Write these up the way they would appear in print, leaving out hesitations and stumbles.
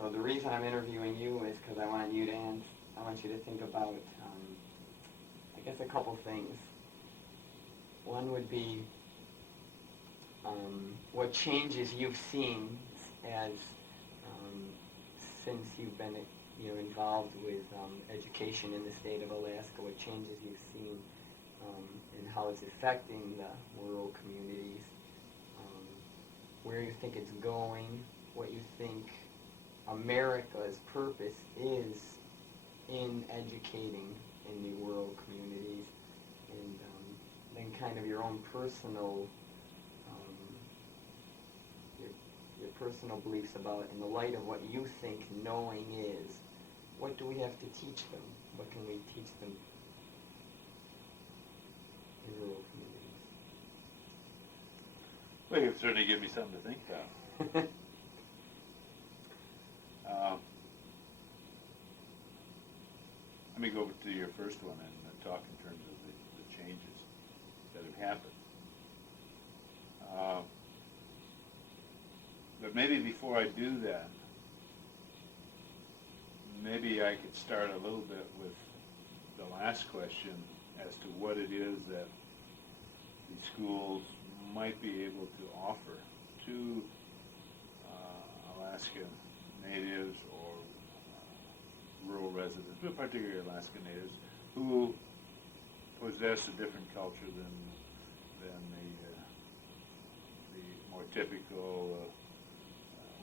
So the reason I'm interviewing you is because I want you to think about, I guess, a couple things. One would be what changes you've seen as since you've been involved with education in the state of Alaska. What changes you've seen and how it's affecting the rural communities. Where you think it's going. What you think America's purpose is in educating in the rural communities, and then kind of your own personal your personal beliefs about, in the light of what you think knowing is, what do we have to teach them? What can we teach them in rural communities? Well, you've certainly given me something to think about. Let me go to your first one and talk in terms of the changes that have happened. But maybe before I do that, maybe I could start a little bit with the last question as to what it is that the schools might be able to offer to Alaska natives or rural residents, but particularly Alaska natives, who possess a different culture than the more typical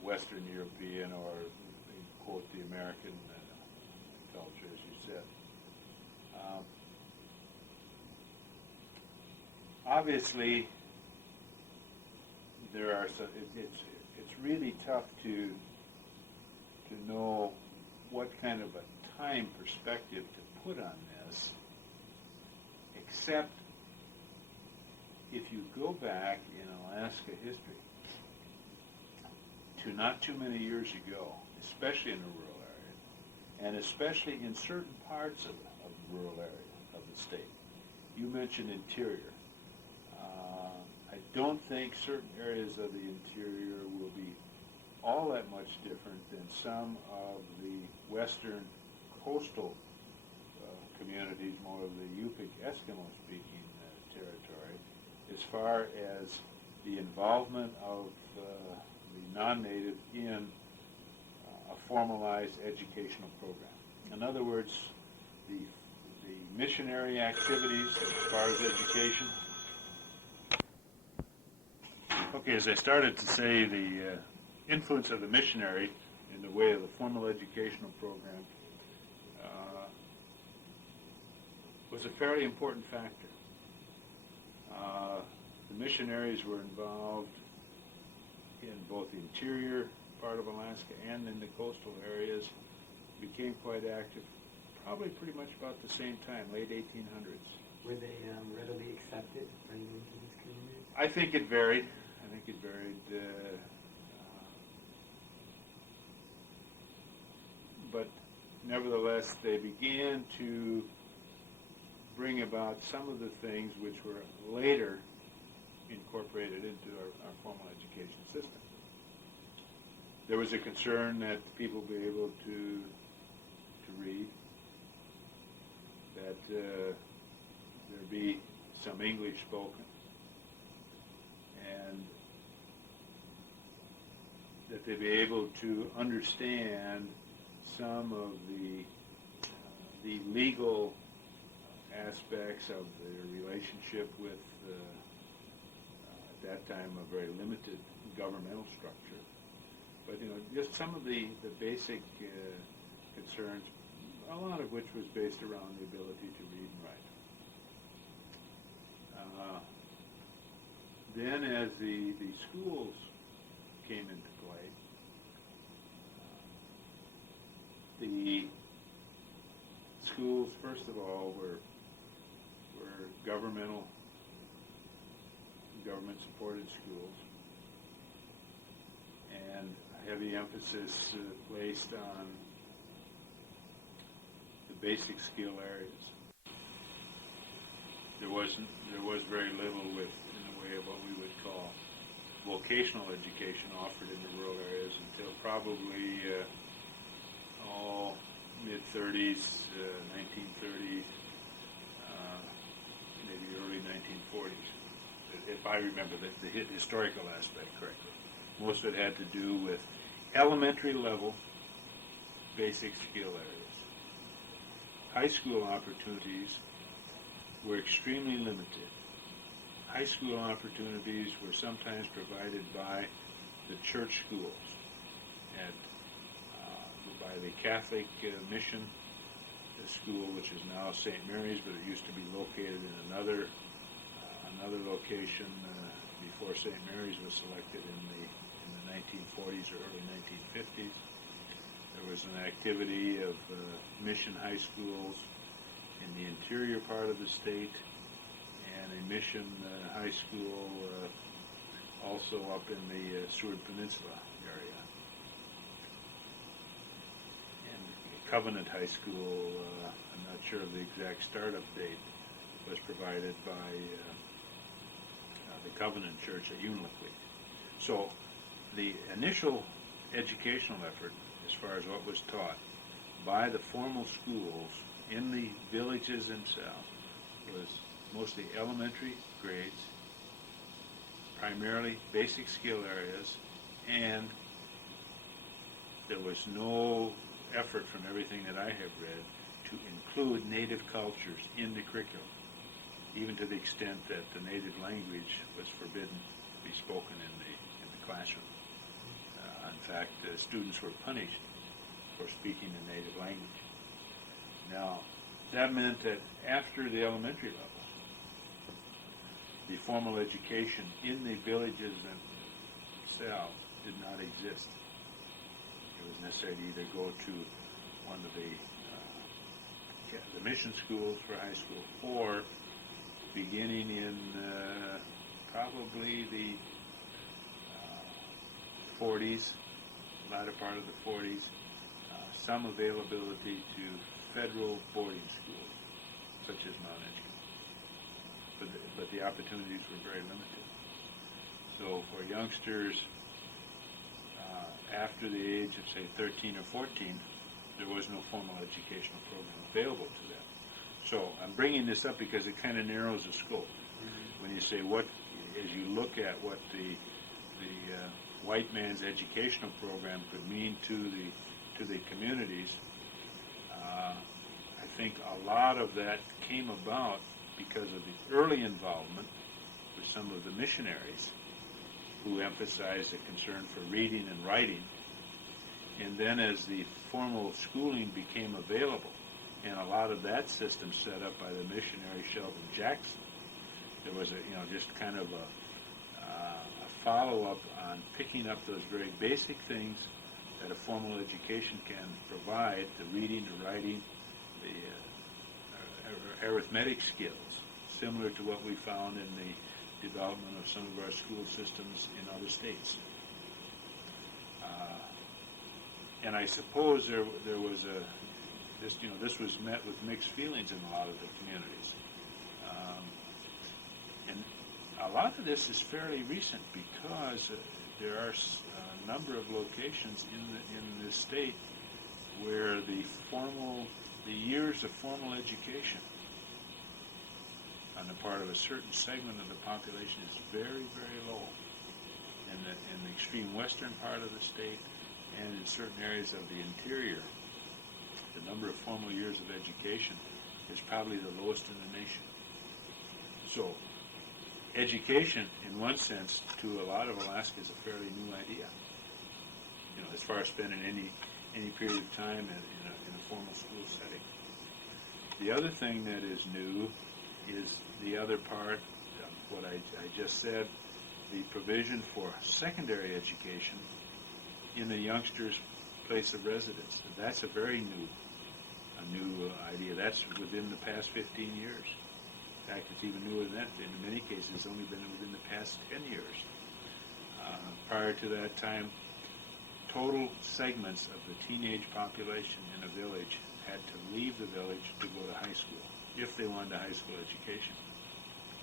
Western European, or quote the American culture, as you said. Obviously, there are some. It's really tough to know what kind of a time perspective to put on this, except if you go back in Alaska history to not too many years ago, especially in the rural area, and especially in certain parts of the rural area of the state. You mentioned interior. I don't think certain areas of the interior will be all that much different than some of the western coastal communities, more of the Yupik Eskimo-speaking territory, as far as the involvement of the non-native in a formalized educational program. In other words, the missionary activities as far as education. Okay, as I started to say, the influence of the missionary in the way of the formal educational program was a fairly important factor. The missionaries were involved in both the interior part of Alaska and in the coastal areas, became quite active probably pretty much about the same time, late 1800s. Were they readily accepted into this community? I think it varied. But nevertheless, they began to bring about some of the things which were later incorporated into our formal education system. There was a concern that people be able to read, that there be some English spoken, and that they be able to understand some of the legal aspects of their relationship with, at that time, a very limited governmental structure. But, just some of the basic concerns, a lot of which was based around the ability to read and write. Then as the schools came into play, the schools, first of all, were government-supported schools, and a heavy emphasis placed on the basic skill areas. There was very little in the way of what we would call vocational education offered in the rural areas until probably mid-30s, 1930s, maybe early 1940s, if I remember the historical aspect correctly. Most of it had to do with elementary level basic skill areas. High school opportunities were extremely limited. High school opportunities were sometimes provided by the church schools and by the Catholic mission school, which is now St. Mary's, but it used to be located in another location before St. Mary's was selected in the 1940s or early 1950s. There was an activity of mission high schools in the interior part of the state, and a mission high school also up in the Seward Peninsula area. And Covenant High School, I'm not sure of the exact startup date, was provided by the Covenant Church at Unalakleet. So the initial educational effort, as far as what was taught by the formal schools in the villages themselves, was mostly elementary grades, primarily basic skill areas, and there was no effort from everything that I have read to include native cultures in the curriculum, even to the extent that the native language was forbidden to be spoken in the classroom. In fact, students were punished for speaking the native language. Now, that meant that after the elementary level, the formal education in the villages themselves did not exist. It was necessary to either go to one of the mission schools for high school, or beginning in probably the 40s, latter part of the 40s, some availability to federal boarding schools, such as Mount Edgecombe. But the opportunities were very limited. So for youngsters after the age of, say, 13 or 14, there was no formal educational program available to them. So I'm bringing this up because it kind of narrows the scope. Mm-hmm. When you say as you look at what the white man's educational program could mean to the communities, I think a lot of that came about because of the early involvement with some of the missionaries who emphasized a concern for reading and writing. And then as the formal schooling became available, and a lot of that system set up by the missionary Sheldon Jackson, there was just kind of a follow-up on picking up those very basic things that a formal education can provide, the reading, the writing, the arithmetic skills, similar to what we found in the development of some of our school systems in other states. And I suppose there was this was met with mixed feelings in a lot of the communities. And a lot of this is fairly recent because there are a number of locations in this state where the years of formal education on the part of a certain segment of the population is very, very low. In the extreme western part of the state and in certain areas of the interior, the number of formal years of education is probably the lowest in the nation. So education, in one sense, to a lot of Alaska is a fairly new idea. As far as spending any period of time in a formal school setting. The other thing that is new is the other part of what I just said, the provision for secondary education in the youngster's place of residence. That's a very new idea. That's within the past 15 years. In fact, it's even newer than that. In many cases, it's only been within the past 10 years. Prior to that time, total segments of the teenage population in a village had to leave the village to go to high school if they wanted a high school education.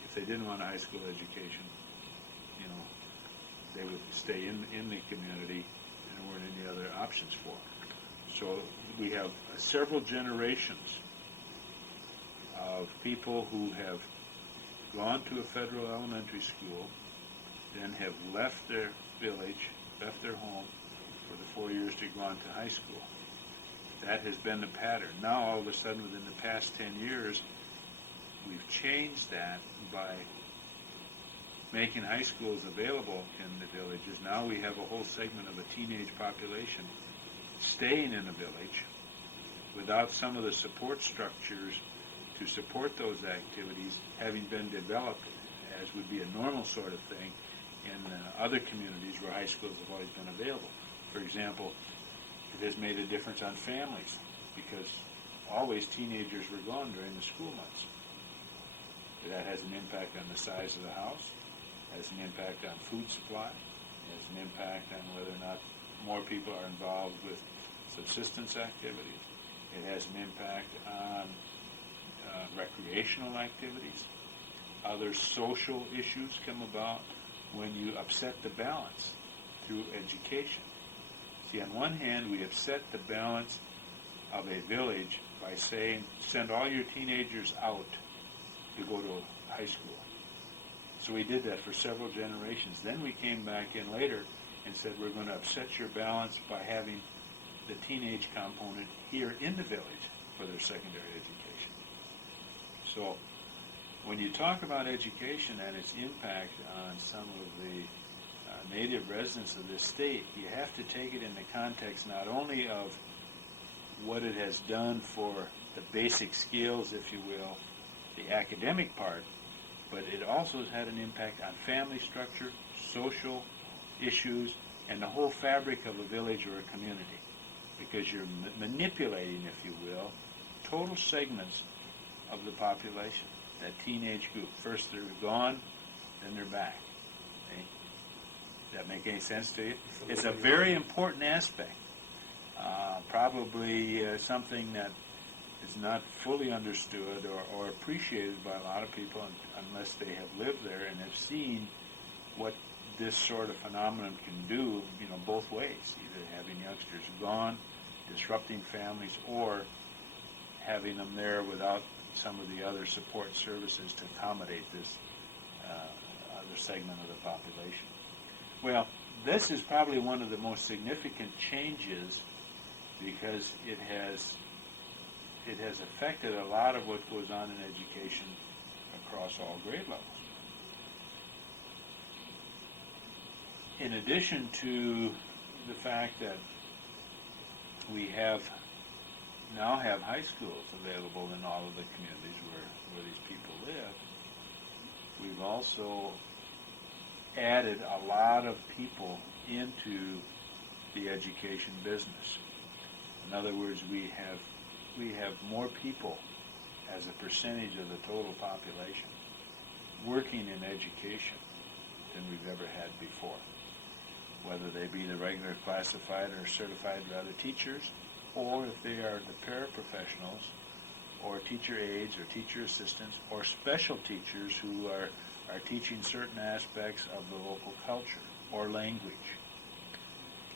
If they didn't want a high school education, they would stay in the community, and there weren't any other options for them. So we have several generations of people who have gone to a federal elementary school, then have left their village, left their home for the 4 years to go on to high school. That has been the pattern. Now, all of a sudden, within the past 10 years, we've changed that by making high schools available in the villages. Now we have a whole segment of a teenage population staying in a village without some of the support structures to support those activities having been developed, as would be a normal sort of thing in other communities where high schools have always been available. For example, it has made a difference on families because always teenagers were gone during the school months. That has an impact on the size of the house, has an impact on food supply, has an impact on whether or not more people are involved with subsistence activities. It has an impact on recreational activities. Other social issues come about when you upset the balance through education. See, on one hand, we upset the balance of a village by saying, send all your teenagers out to go to high school. So we did that for several generations. Then we came back in later and said, we're going to upset your balance by having the teenage component here in the village for their secondary education. So when you talk about education and its impact on some of the native residents of this state, you have to take it in the context not only of what it has done for the basic skills, if you will, the academic part, but it also has had an impact on family structure, social issues, and the whole fabric of a village or a community, because you're manipulating, if you will, total segments of the population, that teenage group. First they're gone, then they're back. Okay? Does that make any sense to you? It's a very important aspect. Probably something that is not fully understood or appreciated by a lot of people unless they have lived there and have seen what this sort of phenomenon can do, both ways, either having youngsters gone, disrupting families, or having them there without some of the other support services to accommodate this other segment of the population. Well, this is probably one of the most significant changes because it has affected a lot of what goes on in education across all grade levels. In addition to the fact that we now have high schools available in all of the communities where these people live, we've also added a lot of people into the education business. In other words, we have more people as a percentage of the total population working in education than we've ever had before, whether they be the regular classified or certified teachers, or if they are the paraprofessionals or teacher aides or teacher assistants or special teachers who are teaching certain aspects of the local culture or language.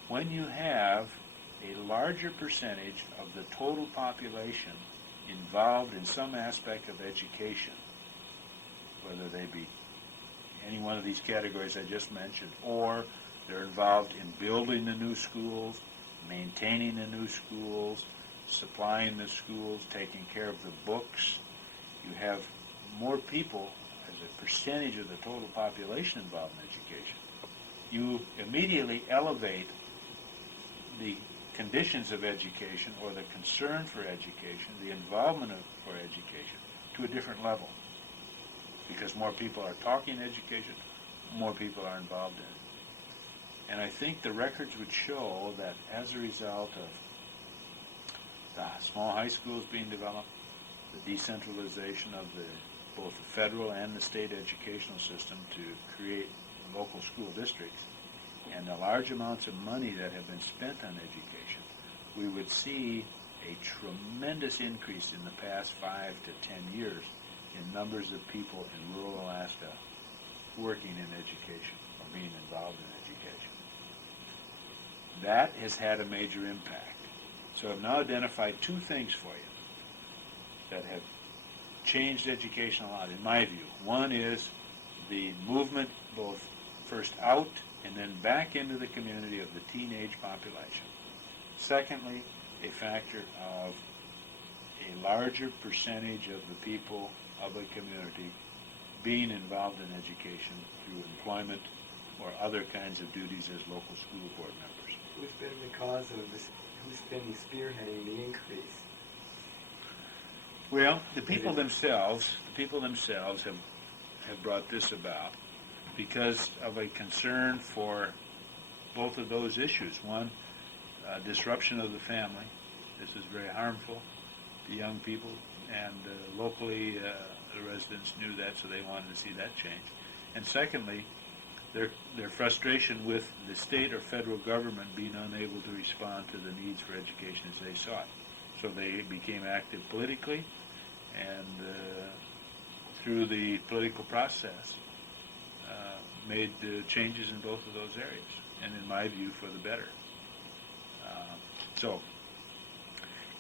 When you have a larger percentage of the total population involved in some aspect of education, whether they be any one of these categories I just mentioned, or they're involved in building the new schools, maintaining the new schools, supplying the schools, taking care of the books. You have more people as a percentage of the total population involved in education. You immediately elevate the conditions of education or the concern for education, the involvement for education to a different level. Because more people are talking education, more people are involved in it. And I think the records would show that as a result of the small high schools being developed, the decentralization of both the federal and the state educational system to create local school districts, and the large amounts of money that have been spent on education, we would see a tremendous increase in the past 5 to 10 years in numbers of people in rural Alaska working in education or being involved in education. That has had a major impact. So I've now identified two things for you that have changed education a lot, in my view. One is the movement both first out and then back into the community of the teenage population. Secondly, a factor of a larger percentage of the people of a community being involved in education through employment or other kinds of duties as local school board members. Who's been the cause of this? Who's been spearheading the increase? Well, the people themselves have brought this about because of a concern for both of those issues. One, disruption of the family. This is very harmful to young people, and locally the residents knew that, so they wanted to see that change. And secondly, their frustration with the state or federal government being unable to respond to the needs for education as they saw it. So they became active politically, and through the political process, made changes in both of those areas, and in my view, for the better. So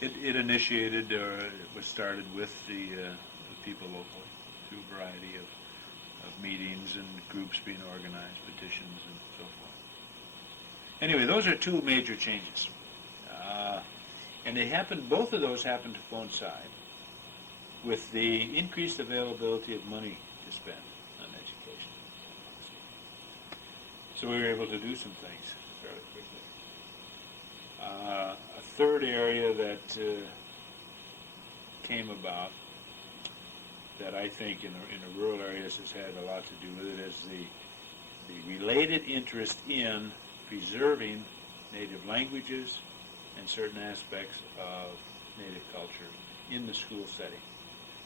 it initiated, or it was started with the people locally through a variety of meetings and groups being organized, petitions, and so forth. Anyway, those are two major changes. And both of those happened to coincide with the increased availability of money to spend on education. So we were able to do some things fairly quickly. A third area that came about that I think in the rural areas has had a lot to do with it is the related interest in preserving native languages and certain aspects of native culture in the school setting.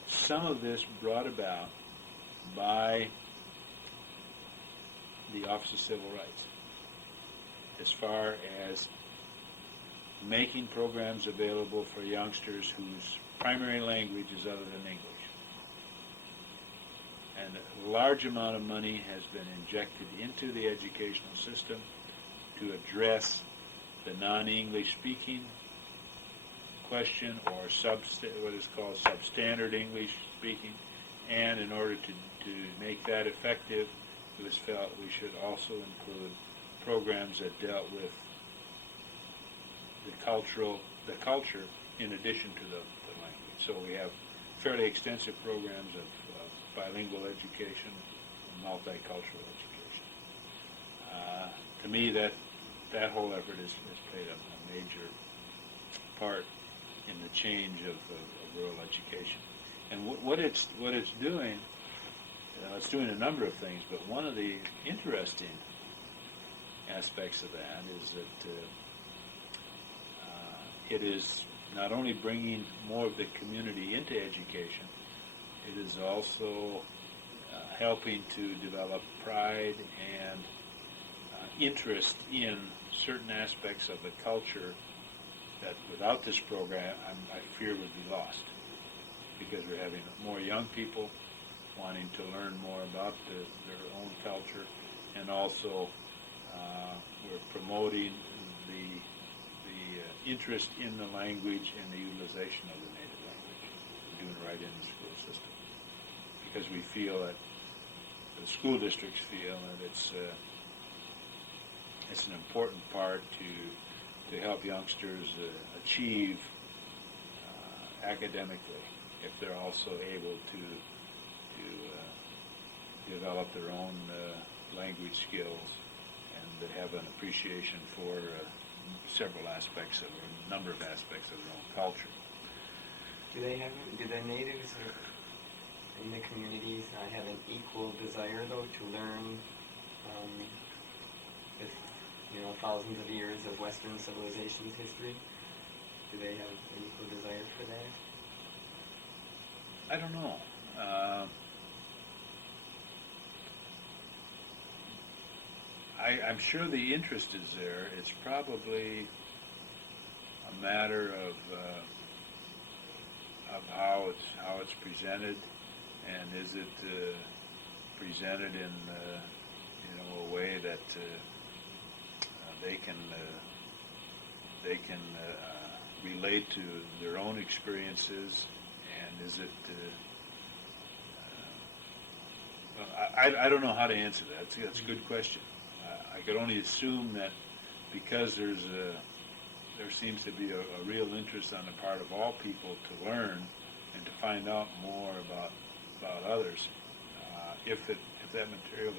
Some of this brought about by the Office of Civil Rights, as far as making programs available for youngsters whose primary language is other than English. And a large amount of money has been injected into the educational system to address the non-English speaking question, or what is called substandard English speaking. And in order to make that effective, it was felt we should also include programs that dealt with the culture in addition to the language. So we have fairly extensive programs of bilingual education and multicultural education. To me, that whole effort has played a major part in the change of rural education. And what it's doing, it's doing a number of things, but one of the interesting aspects of that is that it is not only bringing more of the community into education, it is also helping to develop pride and interest in certain aspects of the culture that without this program I fear would be lost, because we're having more young people wanting to learn more about their own culture, and also we're promoting the interest in the language and the utilization of the native language. We're doing it right in the school system, because we feel that the school districts feel that it's an important part to help youngsters achieve academically if they're also able to develop their own language skills and to have an appreciation for a number of aspects of their own culture. Do the natives in the communities have an equal desire, though, to learn this, thousands of years of Western civilization's history? Do they have an equal desire for that? I don't know. I'm sure the interest is there. It's probably a matter of how it's presented, and is it presented in a way that they can they can relate to their own experiences, and is it? I don't know how to answer that. That's a good question. I could only assume that because there seems to be a real interest on the part of all people to learn and to find out more about others. If that material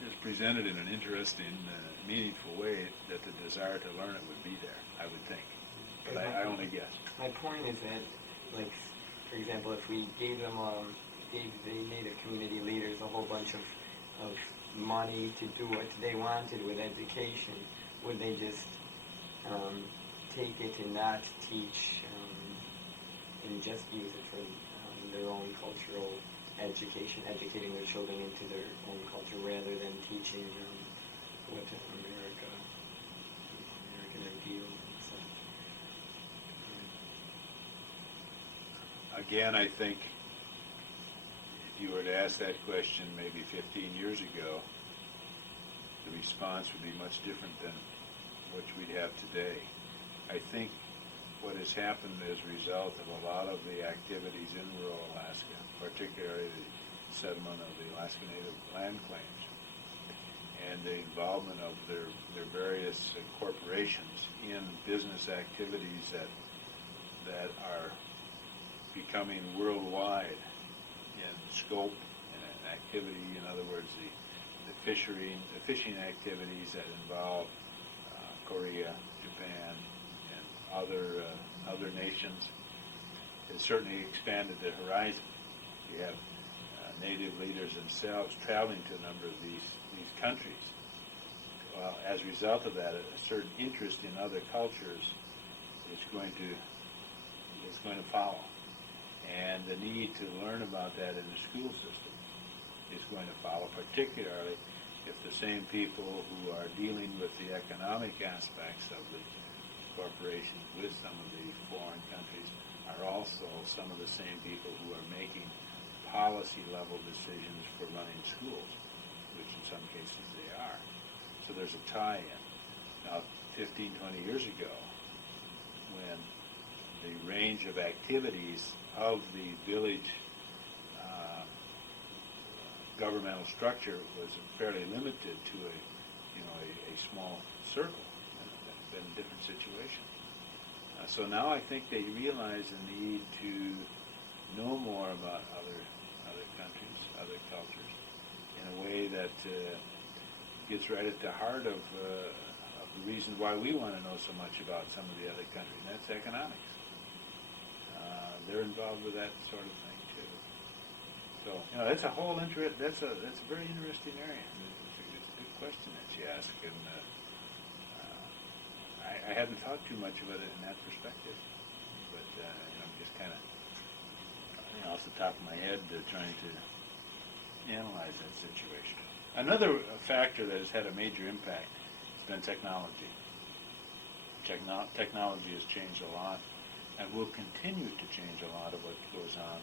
is presented in an interesting, meaningful way, that the desire to learn it would be there, I would think. But I only guess. My point is that, like, for example, if we gave them, gave the Native community leaders a whole bunch of money to do what they wanted with education, would they just take it and not teach and just use it for their own cultural education, educating their children into their own culture rather than teaching what American ideals and such? Again, I think if you were to ask that question maybe 15 years ago, the response would be much different than what we'd have today. I think what has happened as a result of a lot of the activities in rural Alaska, particularly the settlement of the Alaskan Native land claims, and the involvement of their various corporations in business activities that are becoming worldwide in scope and activity. In other words, the fishing activities that involve Korea, Japan, and other nations has certainly expanded the horizon. You have Native leaders themselves traveling to a number of these countries. Well, as a result of that, a certain interest in other cultures is going to follow, and the need to learn about that in the school system is going to follow, particularly if the same people who are dealing with the economic aspects of the corporations with some of the foreign countries are also some of the same people who are making policy-level decisions for running schools, which in some cases they are. So there's a tie-in. Now, 15, 20 years ago, when the range of activities of the village governmental structure was fairly limited to a small circle, and a different situation. So now I think they realize the need to know more about other countries, other cultures, in a way that gets right at the heart of the reason why we want to know so much about some of the other countries, and that's economics. They're involved with that sort of thing too. So that's a whole that's a very interesting area. It's a good question that you ask, and I hadn't thought too much about it in that perspective, but I'm just kind of off the top of my head trying to analyze that situation. Another factor that has had a major impact has been technology. Technology has changed a lot, and will continue to change a lot of what goes on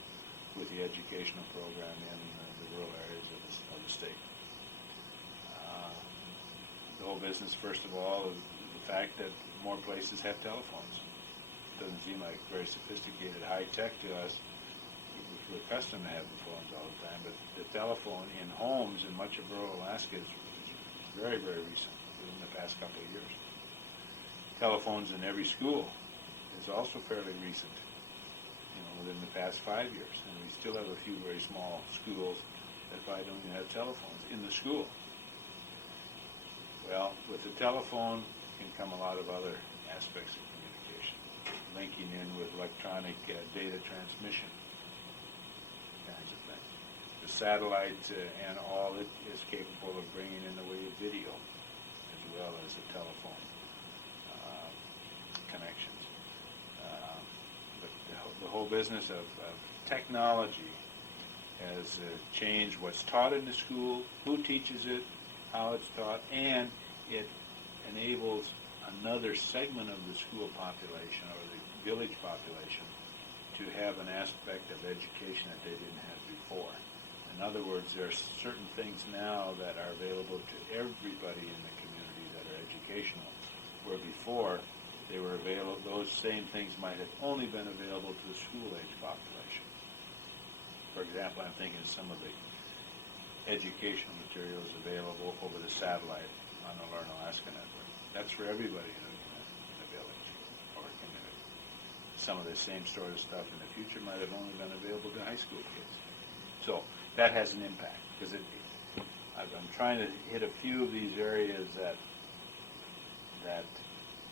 with the educational program in the rural areas of the state. The whole business, first of all, is the fact that more places have telephones. It doesn't seem like very sophisticated high-tech to us. We're accustomed to having phones all the time, but the telephone in homes in much of rural Alaska is very, very recent, within the past couple of years. Telephones in every school is also fairly recent, within the past 5 years. And we still have a few very small schools that probably don't even have telephones in the school. Well, with the telephone can come a lot of other aspects of communication, linking in with electronic data transmission kinds of things. The satellite and all it is capable of bringing in the way of video, as well as the telephone connections. But the whole business of technology has changed what's taught in the school, who teaches it, how it's taught, and it enables another segment of the school population or the village population to have an aspect of education that they didn't have before. In other words, there are certain things now that are available to everybody in the community that are educational, where before they were available, those same things might have only been available to the school-age population. For example, I'm thinking some of the educational materials available over the satellite on the Learn Alaska Network. That's for everybody in the village or community. Some of the same sort of stuff in the future might have only been available to high school kids. So that has an impact, because I'm trying to hit a few of these areas that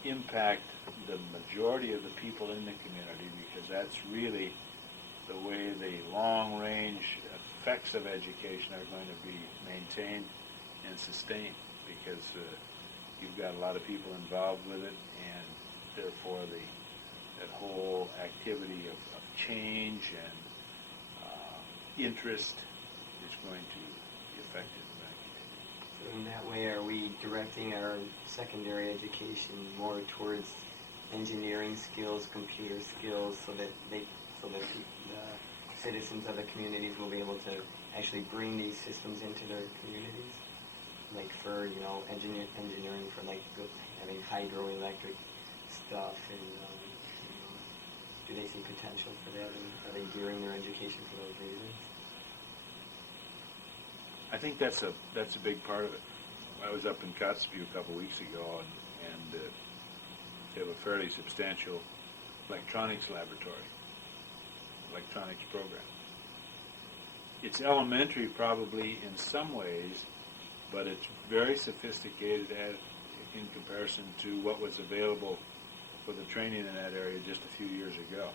impact the majority of the people in the community, because that's really the way the long-range effects of education are going to be maintained and sustained, because you've got a lot of people involved with it, and therefore that whole activity of change and interest is going to be affected in that community. So in that way, are we directing our secondary education more towards engineering skills, computer skills, so that the citizens of the communities will be able to actually bring these systems into their communities? Like for, engineering for having hydroelectric stuff, and do they see potential for that, and are they gearing their education for those reasons? I think that's a big part of it. I was up in Kotzebue a couple weeks ago, and they have a fairly substantial electronics laboratory, electronics program. It's elementary probably in some ways, but it's very sophisticated in comparison to what was available for the training in that area just a few years ago.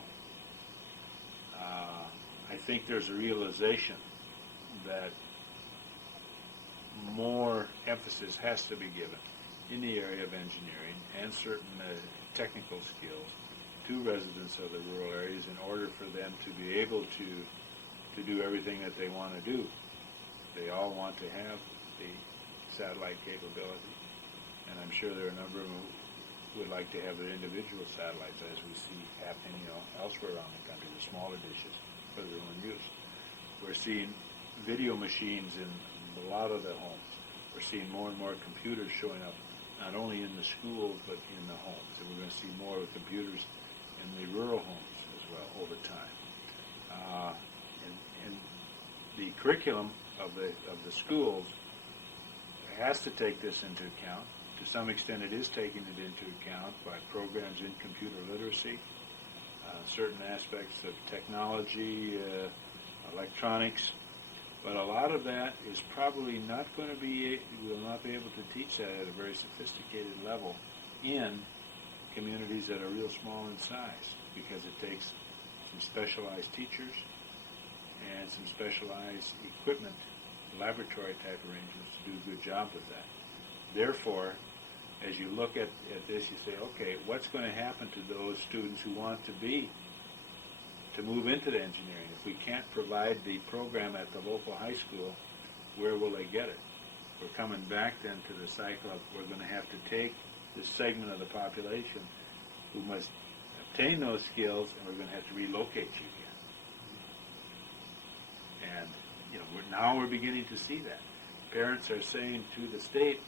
I think there's a realization that more emphasis has to be given in the area of engineering and certain technical skills to residents of the rural areas in order for them to be able to do everything that they want to do. They all want to have the satellite capability, and I'm sure there are a number of them who would like to have their individual satellites, as we see happening elsewhere around the country, the smaller dishes for their own use. We're seeing video machines in a lot of the homes. We're seeing more and more computers showing up, not only in the schools, but in the homes. And we're going to see more computers in the rural homes as well over time. And the curriculum of the schools has to take this into account. To some extent, it is taking it into account by programs in computer literacy, certain aspects of technology, electronics. But a lot of that is probably not going to be, we will not be able to teach that at a very sophisticated level in communities that are real small in size, because it takes some specialized teachers and some specialized equipment, laboratory type arrangements to do a good job with that. Therefore, as you look at this, you say, okay, what's going to happen to those students who want to move into the engineering? If we can't provide the program at the local high school, where will they get it? We're coming back then to the cycle of we're going to have to take this segment of the population who must obtain those skills, and we're going to have to relocate you again. And now we're beginning to see that. Parents are saying to the state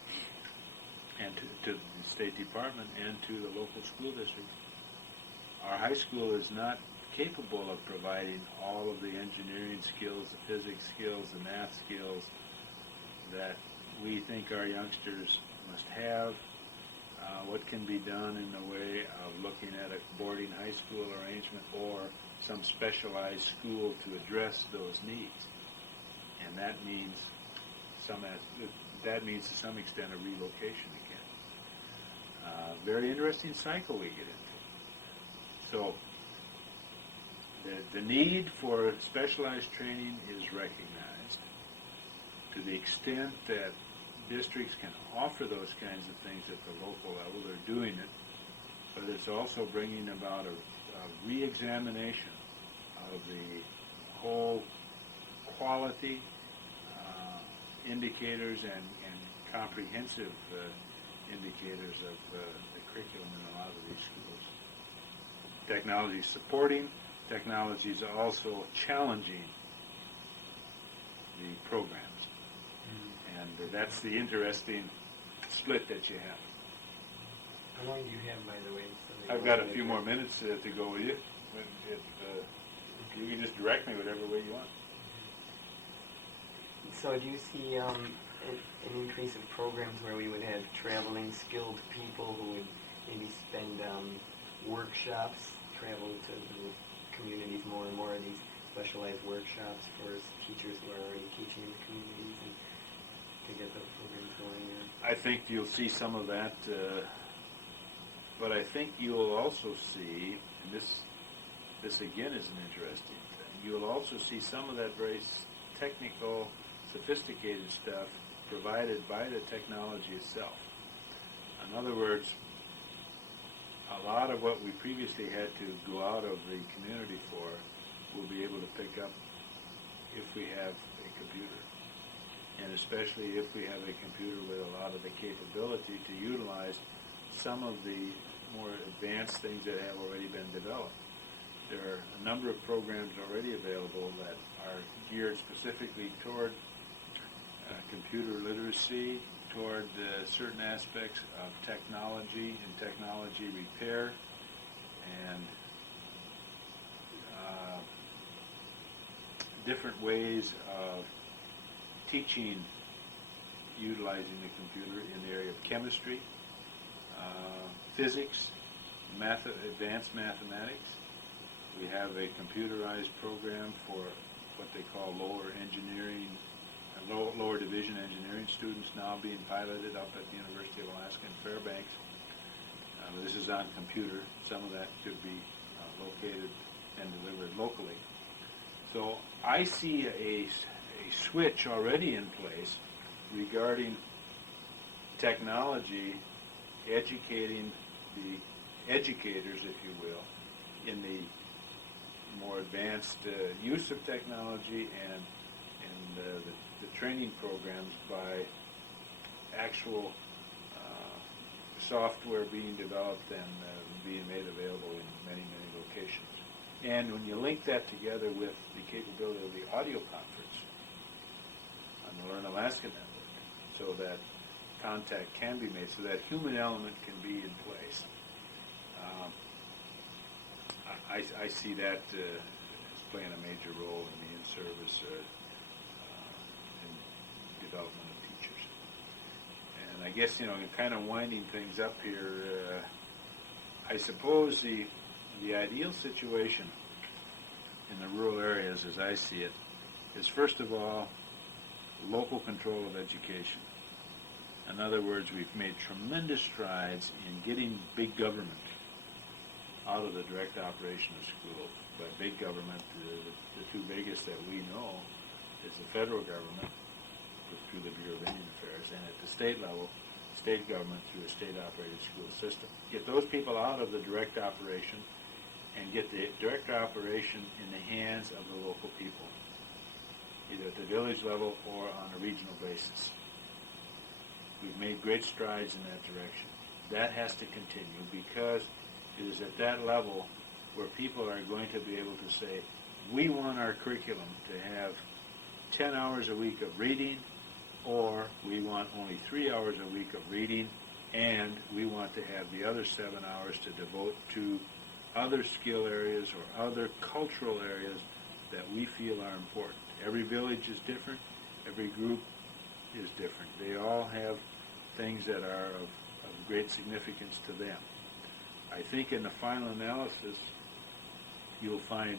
and to the State Department and to the local school district, our high school is not capable of providing all of the engineering skills, the physics skills, the math skills that we think our youngsters must have. What can be done in the way of looking at a boarding high school arrangement or some specialized school to address those needs. And that means to some extent a relocation again. Very interesting cycle we get into. So the need for specialized training is recognized. To the extent that districts can offer those kinds of things at the local level, they're doing it, but it's also bringing about a re-examination of the whole quality indicators and comprehensive indicators of the curriculum in a lot of these schools. Technology is supporting, technology is also challenging the programs. And that's the interesting split that you have. How long do you have, by the way? I've got a few more minutes to go with you. If you can just direct me whatever way you want. So do you see an increase of programs where we would have traveling skilled people who would maybe spend workshops, travel to the communities more and more of these specialized workshops for teachers who are already teaching in the communities and to get those programs going? I think you'll see some of that, but I think you'll also see, and this again is an interesting thing, you'll also see some of that very technical, sophisticated stuff provided by the technology itself. In other words, a lot of what we previously had to go out of the community for, we'll be able to pick up if we have a computer. And especially if we have a computer with a lot of the capability to utilize some of the more advanced things that have already been developed. There are a number of programs already available that are geared specifically toward computer literacy, toward certain aspects of technology and technology repair, and different ways of teaching utilizing the computer in the area of chemistry, physics, advanced mathematics. We have a computerized program for what they call lower division engineering students now being piloted up at the University of Alaska in Fairbanks. This is on computer. Some of that could be located and delivered locally. So I see a switch already in place regarding technology educating the educators, if you will, in the more advanced use of technology and the training programs by actual software being developed and being made available in many, many locations. And when you link that together with the capability of the audio conference on the Learn Alaska Network, so that contact can be made, so that human element can be in place, I see that as playing a major role in the in-service in development of teachers. And I guess, kind of winding things up here, I suppose the ideal situation in the rural areas, as I see it, is first of all local control of education. In other words, we've made tremendous strides in getting big government out of the direct operation of schools. By big government, the two biggest that we know is the federal government through the Bureau of Indian Affairs, and at the state level, state government through a state-operated school system. Get those people out of the direct operation and get the direct operation in the hands of the local people, either at the village level or on a regional basis. We've made great strides in that direction. That has to continue because it is at that level where people are going to be able to say, we want our curriculum to have 10 hours a week of reading, or we want only 3 hours a week of reading, and we want to have the other 7 hours to devote to other skill areas or other cultural areas that we feel are important. Every village is different. Every group is different. They all have things that are of great significance to them. I think in the final analysis, you'll find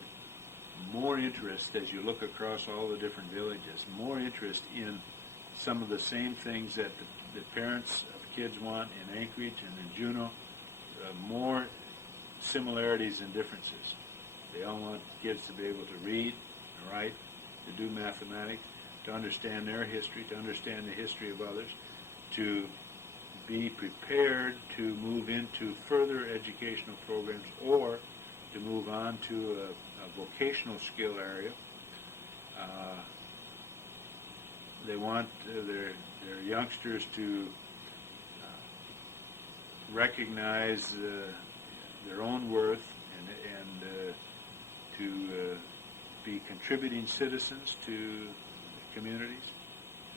more interest as you look across all the different villages, more interest in some of the same things that the parents of kids want in Anchorage and in Juneau, more similarities and differences. They all want kids to be able to read, write, to do mathematics, to understand their history, to understand the history of others, to be prepared to move into further educational programs or to move on to a vocational skill area. They want their youngsters to recognize their own worth and to be contributing citizens to communities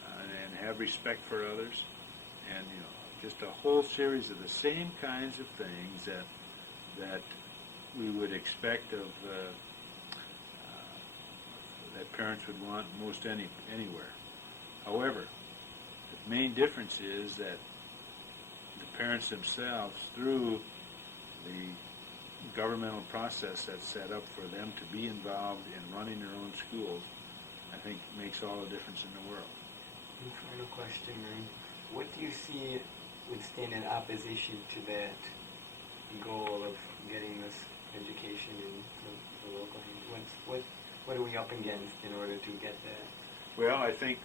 and have respect for others, and just a whole series of the same kinds of things that we would expect of that parents would want most anywhere. However, the main difference is that the parents themselves, through the governmental process that's set up for them to be involved in running their own schools, I think makes all the difference in the world. And final question, Ray. What do you see would stand in opposition to that goal of getting this education in the local hands? What are we up against in order to get that? Well, I think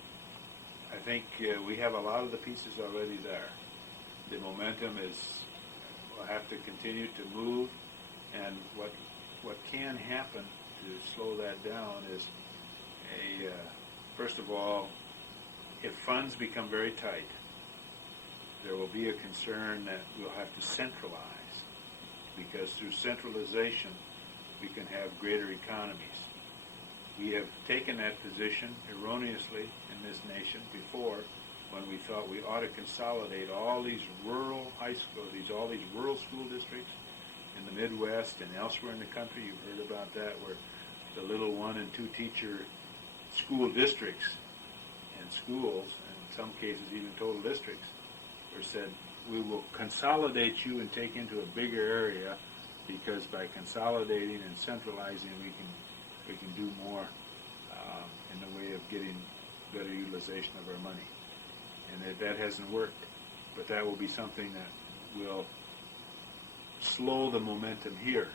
we have a lot of the pieces already there. The momentum will have to continue to move, and what can happen to slow that down is first of all, if funds become very tight, there will be a concern that we'll have to centralize, because through centralization we can have greater economies. We have taken that position erroneously in this nation before, when we thought we ought to consolidate all these rural high schools, all these rural school districts in the Midwest and elsewhere in the country. You've heard about that, where the little 1 and 2 teacher school districts and schools, and in some cases even total districts, were said, we will consolidate you and take into a bigger area, because by consolidating and centralizing we can do more in the way of getting better utilization of our money. And that hasn't worked. But that will be something that will slow the momentum here,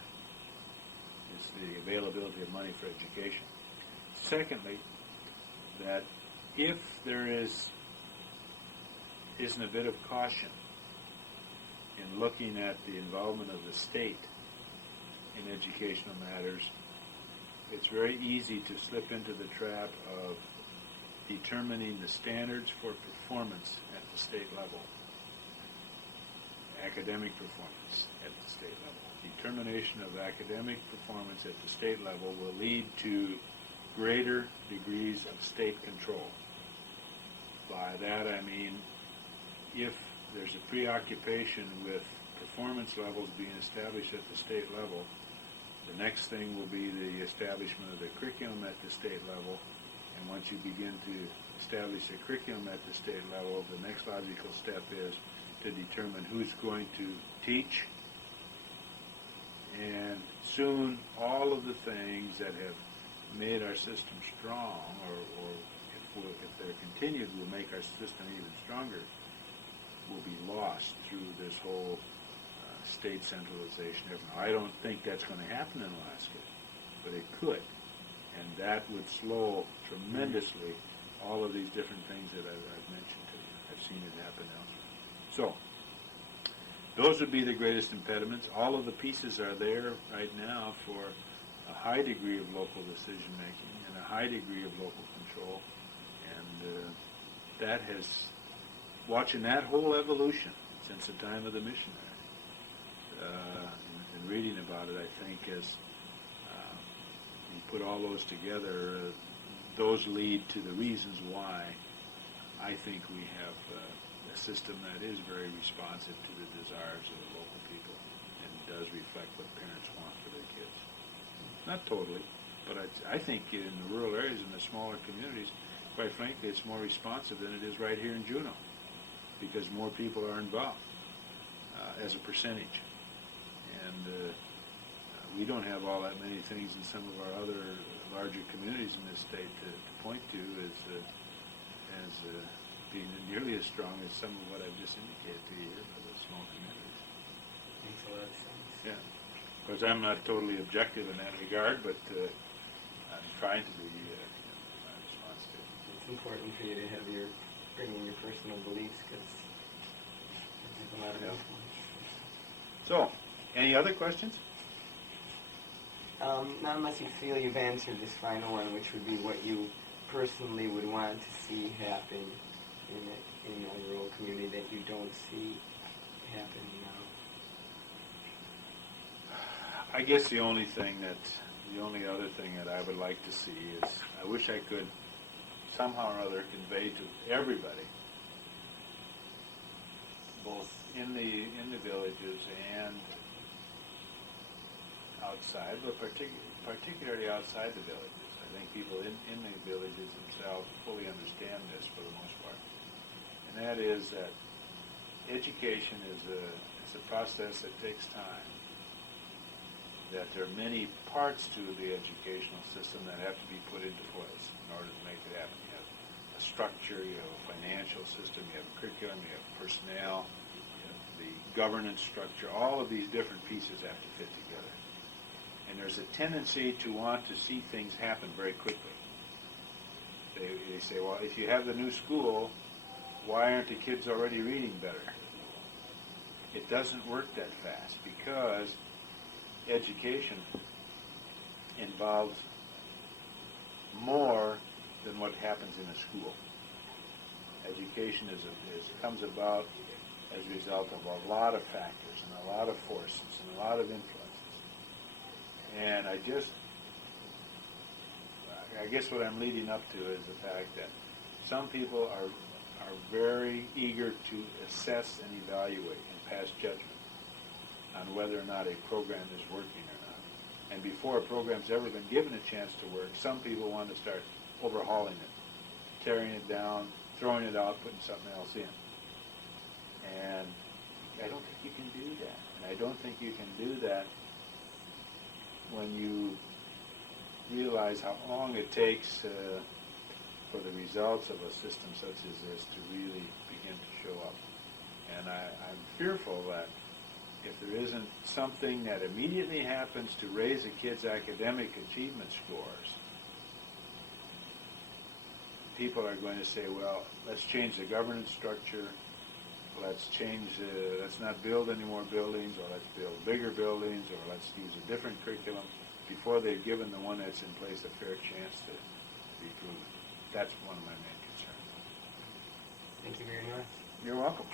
is the availability of money for education. Secondly, that if there isn't a bit of caution in looking at the involvement of the state in educational matters, it's very easy to slip into the trap of determining the standards for performance at the state level, academic performance at the state level. Determination of academic performance at the state level will lead to greater degrees of state control. By that I mean, if there's a preoccupation with performance levels being established at the state level, the next thing will be the establishment of the curriculum at the state level. And once you begin to establish a curriculum at the state level, the next logical step is to determine who's going to teach. And soon all of the things that have made our system strong, or if they're continued, will make our system even stronger, will be lost through this whole state centralization effort. I don't think that's going to happen in Alaska, but it could. And that would slow tremendously all of these different things that I've mentioned to you. I've seen it happen elsewhere. So, those would be the greatest impediments. All of the pieces are there right now for a high degree of local decision making and a high degree of local control. And that has, watching that whole evolution since the time of the missionary, and reading about it, I think, as you put all those together, those lead to the reasons why I think we have a system that is very responsive to the desires of the local people and does reflect what parents want for their kids. Not totally, but I think in the rural areas and the smaller communities, quite frankly, it's more responsive than it is right here in Juneau, because more people are involved as a percentage. And we don't have all that many things in some of our other larger communities in this state to point to as being nearly as strong as some of what I've just indicated to you here for the small communities. Makes a lot of sense. Yeah. Of course, I'm not totally objective in that regard, but I'm trying to be my response to it. It's important for you to have bring in your personal beliefs, because there's a lot of influence. So, any other questions? Not unless you feel you've answered this final one, which would be what you personally would want to see happen in a rural community that you don't see happen now. I guess the only other thing that I would like to see is, I wish I could somehow or other convey to everybody, both in the villages and outside, but particularly outside the villages. I think people in the villages themselves fully understand this for the most part, and that is that education is a process that takes time. That there are many parts to the educational system that have to be put into place in order to make it happen. You have a structure, you have a financial system, you have a curriculum, you have personnel, you have the governance structure. All of these different pieces have to fit together. And there's a tendency to want to see things happen very quickly. They say, well, if you have the new school, why aren't the kids already reading better? It doesn't work that fast because education involves more than what happens in a school. Education comes about as a result of a lot of factors and a lot of forces and a lot of influences. And I guess what I'm leading up to is the fact that some people are very eager to assess and evaluate and pass judgment on whether or not a program is working or not. And before a program's ever been given a chance to work, some people want to start overhauling it, tearing it down, throwing it out, putting something else in. And I don't think you can do that. And I don't think you can do that when you realize how long it takes for the results of a system such as this to really begin to show up. And I'm fearful that if there isn't something that immediately happens to raise a kid's academic achievement scores, people are going to say, well, let's change the governance structure, let's not build any more buildings, or let's build bigger buildings, or let's use a different curriculum, before they've given the one that's in place a fair chance to be proven. That's one of my main concerns. Thank you very much. You're welcome.